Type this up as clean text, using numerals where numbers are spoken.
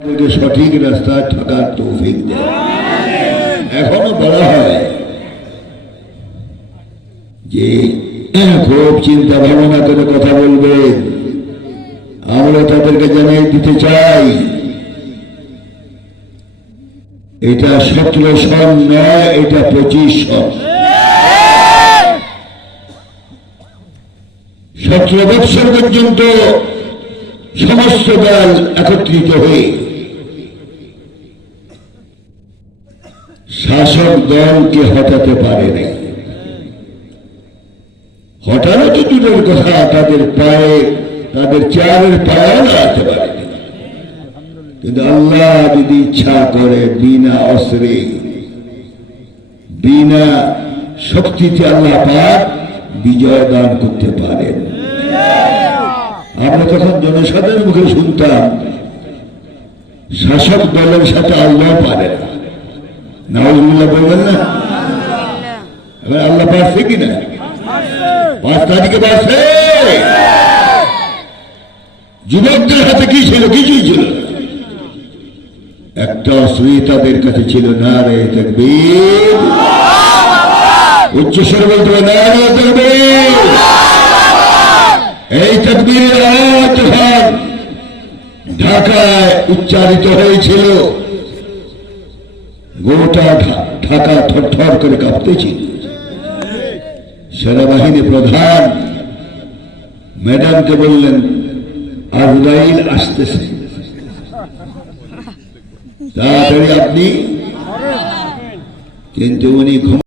সঠিক রাস্তায় থাকার তৌফিক দেয়। এখনো বলা হয় যে খুব চিন্তা ভাবনা করে কথা বলবে, আমরা তাদেরকে জানিয়ে দিতে চাই এটা 17 সন নয়, এটা 25 সন। 17 বৎসর পর্যন্ত সমস্ত দল একত্রিত হয়ে শাসক দলকে হটাতে পারে নাই। হটানো তো দূরের কথা, তাদের পায়ে, তাদের চেয়ারের পায়েও দাঁড়াতে পারেনি। কিন্তু আল্লাহ যদি ইচ্ছা করে বিনা অস্ত্রে, বিনা শক্তিতে আল্লাহ পাক বিজয় দান করতে পারেন। আমরা তখন জনসাধারণের মুখে শুনতাম শাসক দলের সাথে আল্লাহ পারে না। নাউজুবিল্লাহ বলবেন না? এবার আল্লাহ পারছে কিনা? 5 তারিখে পারছে। যুবকদের হাতে কি ছিল? কিছুই ছিল না। একটা অস্ত্রই তাদের কাছে ছিল, নারে তাকবীর। উচ্চস্বরে বলতে হবে নারে তাকবীর। এই তাকবীরের আওয়াজ যখন ঢাকায় উচ্চারিত হয়েছিল, গোটা ঢাকা থরথর করে কাঁপতেছিল। সেনাবাহিনী প্রধান ম্যাডামকে বললেন আজরাইল আসতেছে, তাড়াতাড়ি আপনি। কিন্তু উনি